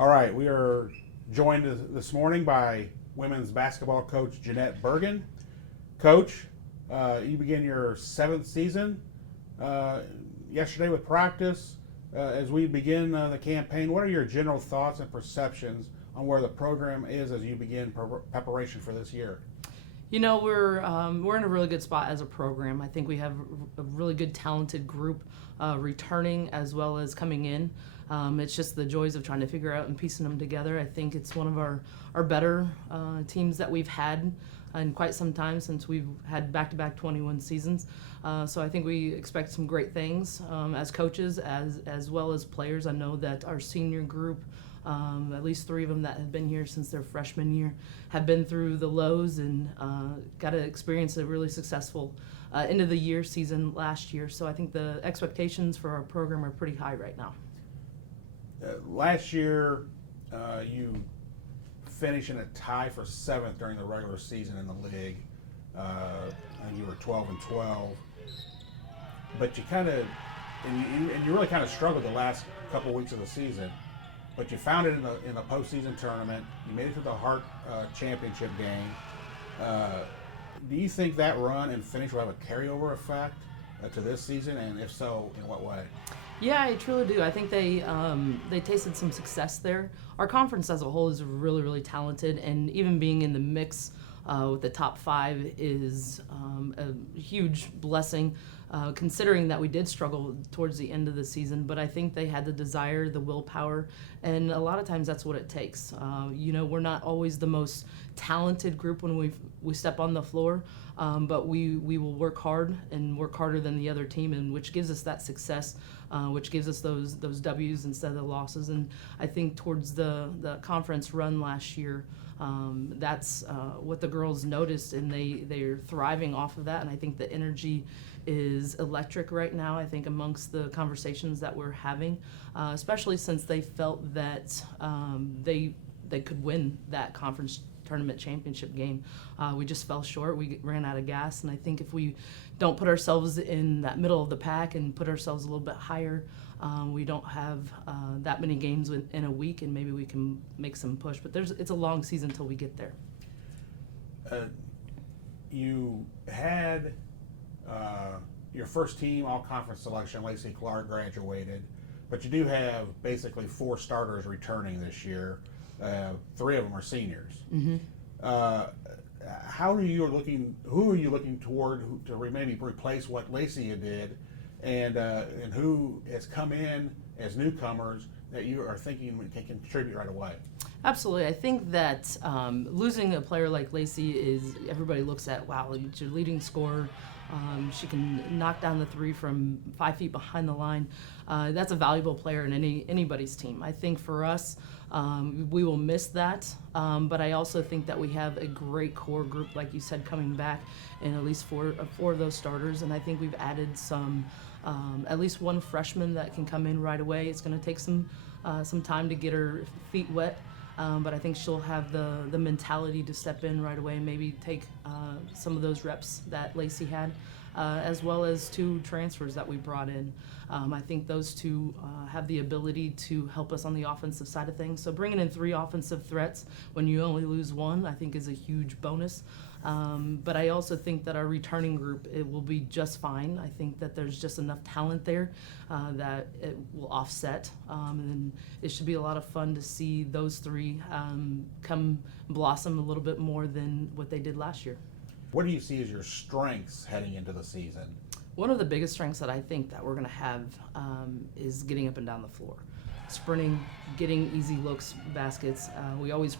All right, we are joined this morning by women's basketball coach Jeanette Bergen. Coach, you begin your 7th season yesterday with practice. As we begin the campaign, what are your general thoughts and perceptions on where the program is as you begin preparation for this year? You know, we're in a really good spot as a program. I think we have a really good, talented group returning as well as coming in. It's just the joys of trying to figure out and piecing them together. I think it's one of our better teams that we've had in quite some time since we've had back-to-back 21 seasons. So I think we expect some great things as coaches as well as players. I know that our senior group, at least 3 of them that have been here since their freshman year, have been through the lows and got to experience a really successful end of the year season last year. So I think the expectations for our program are pretty high right now. Last year, you finished in a tie for 7th during the regular season in the league. And you were 12-12. But you kind of, and you really kind of struggled the last couple weeks of the season. But you found it in the postseason tournament. You made it to the Hart championship game. Do you think that run and finish will have a carryover effect to this season? And if so, in what way? Yeah, I truly do. I think they tasted some success there. Our conference as a whole is really, really talented, and even being in the mix with the top 5 is a huge blessing, considering that we did struggle towards the end of the season. But I think they had the desire, the willpower, and a lot of times that's what it takes. You know, we're not always the most talented group when we step on the floor, but we will work hard and work harder than the other team, and which gives us that success, which gives us those W's instead of the losses. And I think towards the conference run last year, that's what the girls noticed, and they're thriving off of that. And I think the energy is electric right now, I think, amongst the conversations that we're having, especially since they felt that they could win that conference tournament championship game. We just fell short. We ran out of gas, and I think if we don't put ourselves in that middle of the pack and put ourselves a little bit higher, we don't have that many games in a week, and maybe we can make some push. But it's a long season until we get there. You had your first team all-conference selection. Lacey Clark graduated, but you do have basically 4 starters returning this year. 3 of them are seniors. Mm-hmm. Who are you looking toward to maybe replace what Lacey did, and who has come in as newcomers that you are thinking can contribute right away? Absolutely. I think that losing a player like Lacey is, everybody looks at, wow, it's your leading scorer. She can knock down the 3 from 5 feet behind the line. That's a valuable player in anybody's team. I think for us, we will miss that, but I also think that we have a great core group, like you said, coming back, and at least 4 of those starters. And I think we've added some, at least 1 freshman that can come in right away. It's going to take some time to get her feet wet. But I think she'll have the mentality to step in right away and maybe take some of those reps that Lacey had, as well as 2 transfers that we brought in. I think those 2 have the ability to help us on the offensive side of things. So bringing in 3 offensive threats when you only lose 1, I think is a huge bonus. But I also think that our returning group, it will be just fine. I think that there's just enough talent there that it will offset. And it should be a lot of fun to see those 3 come blossom a little bit more than what they did last year. What do you see as your strengths heading into the season? One of the biggest strengths that I think that we're going to have is getting up and down the floor. Sprinting, getting easy looks, baskets. We always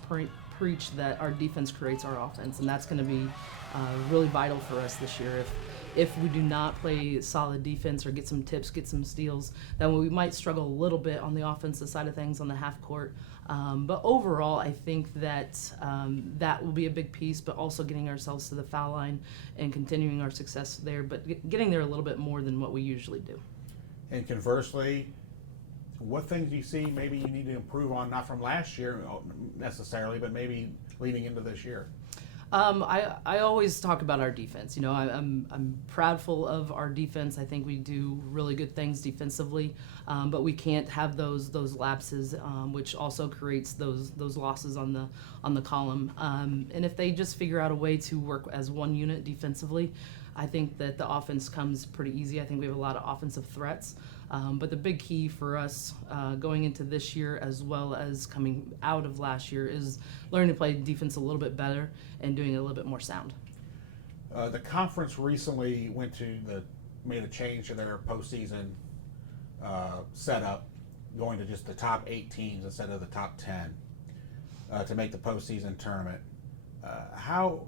preach that our defense creates our offense, and that's going to be really vital for us this year. If we do not play solid defense or get some tips, get some steals, then we might struggle a little bit on the offensive side of things on the half court. But overall, I think that that will be a big piece, but also getting ourselves to the foul line and continuing our success there, but getting there a little bit more than what we usually do. And conversely, what things do you see maybe you need to improve on, not from last year necessarily, but maybe leading into this year? I always talk about our defense. You know, I'm proudful of our defense. I think we do really good things defensively, but we can't have those lapses, which also creates those losses on the column. And if they just figure out a way to work as one unit defensively, I think that the offense comes pretty easy. I think we have a lot of offensive threats. But the big key for us going into this year as well as coming out of last year is learning to play defense a little bit better and doing it a little bit more sound. The conference recently made a change to their postseason setup, going to just the top 8 teams instead of the top 10 to make the postseason tournament. How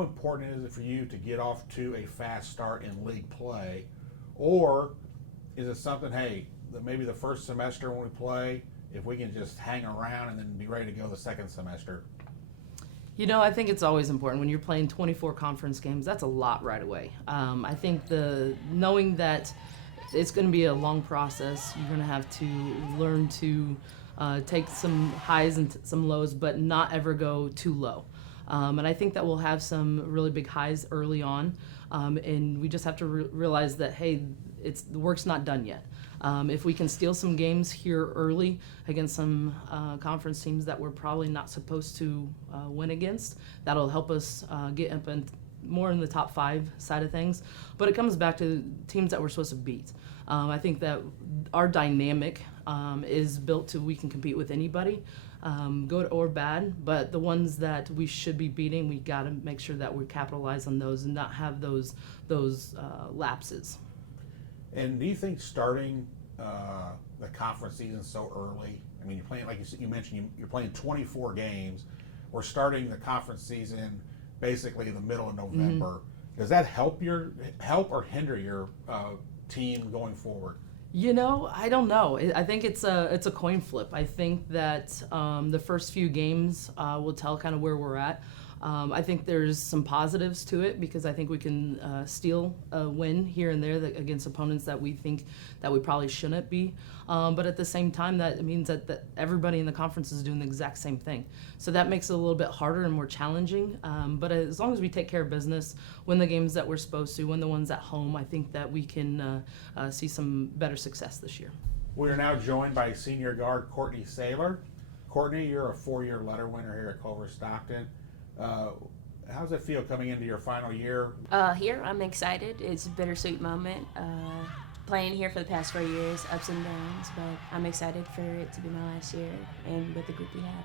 important is it for you to get off to a fast start in league play, or is it something, hey, maybe the first semester when we play, if we can just hang around and then be ready to go the second semester? You know, I think it's always important when you're playing 24 conference games. That's a lot right away. I think knowing that it's going to be a long process, you're going to have to learn to take some highs and some lows, but not ever go too low. And I think that we'll have some really big highs early on, and we just have to realize that, hey, the work's not done yet. If we can steal some games here early against some conference teams that we're probably not supposed to win against, that'll help us get up more in the top 5 side of things. But it comes back to teams that we're supposed to beat. I think that our dynamic is built to we can compete with anybody, good or bad, but the ones that we should be beating, we got to make sure that we capitalize on those and not have those lapses. And do you think starting the conference season so early, I mean, you're playing, like you mentioned, you're playing 24 games. We're starting the conference season basically in the middle of November. Mm-hmm. Does that help or hinder your team going forward? You know, I don't know. I think it's a coin flip. I think that the first few games will tell kind of where we're at. I think there's some positives to it because I think we can steal a win here and there against opponents that we think that we probably shouldn't be. But at the same time, that means that everybody in the conference is doing the exact same thing. So that makes it a little bit harder and more challenging. But as long as we take care of business, win the games that we're supposed to, win the ones at home, I think that we can see some better success this year. We are now joined by senior guard Courtney Saylor. Courtney, you're a 4-year letter winner here at Culver-Stockton. How does it feel coming into your final year? Here, I'm excited. It's a bittersweet moment. Playing here for the past 4 years, ups and downs, but I'm excited for it to be my last year and with the group we have.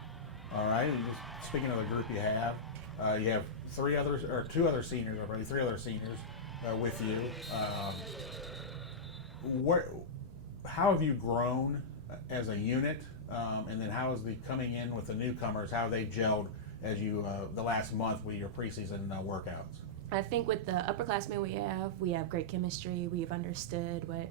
All right. And just speaking of the group you have two other seniors already, 3 other seniors with you. How have you grown as a unit, and then how is the coming in with the newcomers? How have they gelled as you the last month with your preseason workouts? I think with the upperclassmen we have great chemistry. We've understood what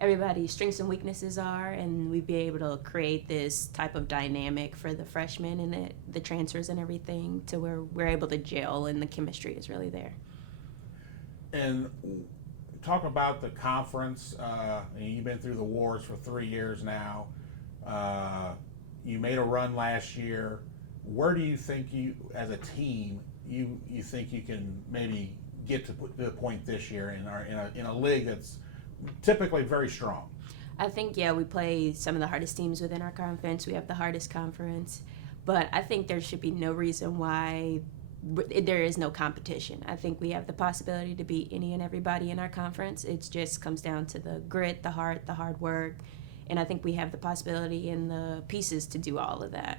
everybody's strengths and weaknesses are, and we'd be able to create this type of dynamic for the freshmen and the transfers and everything to where we're able to gel and the chemistry is really there. And talk about the conference. You've been through the wars for 3 years now. You made a run last year. Where do you think as a team, you think you can maybe get to the point this year in a league that's typically very strong? I think, we play some of the hardest teams within our conference. We have the hardest conference, but I think there should be no reason why there is no competition. I think we have the possibility to beat any and everybody in our conference. It just comes down to the grit, the heart, the hard work, and I think we have the possibility and the pieces to do all of that.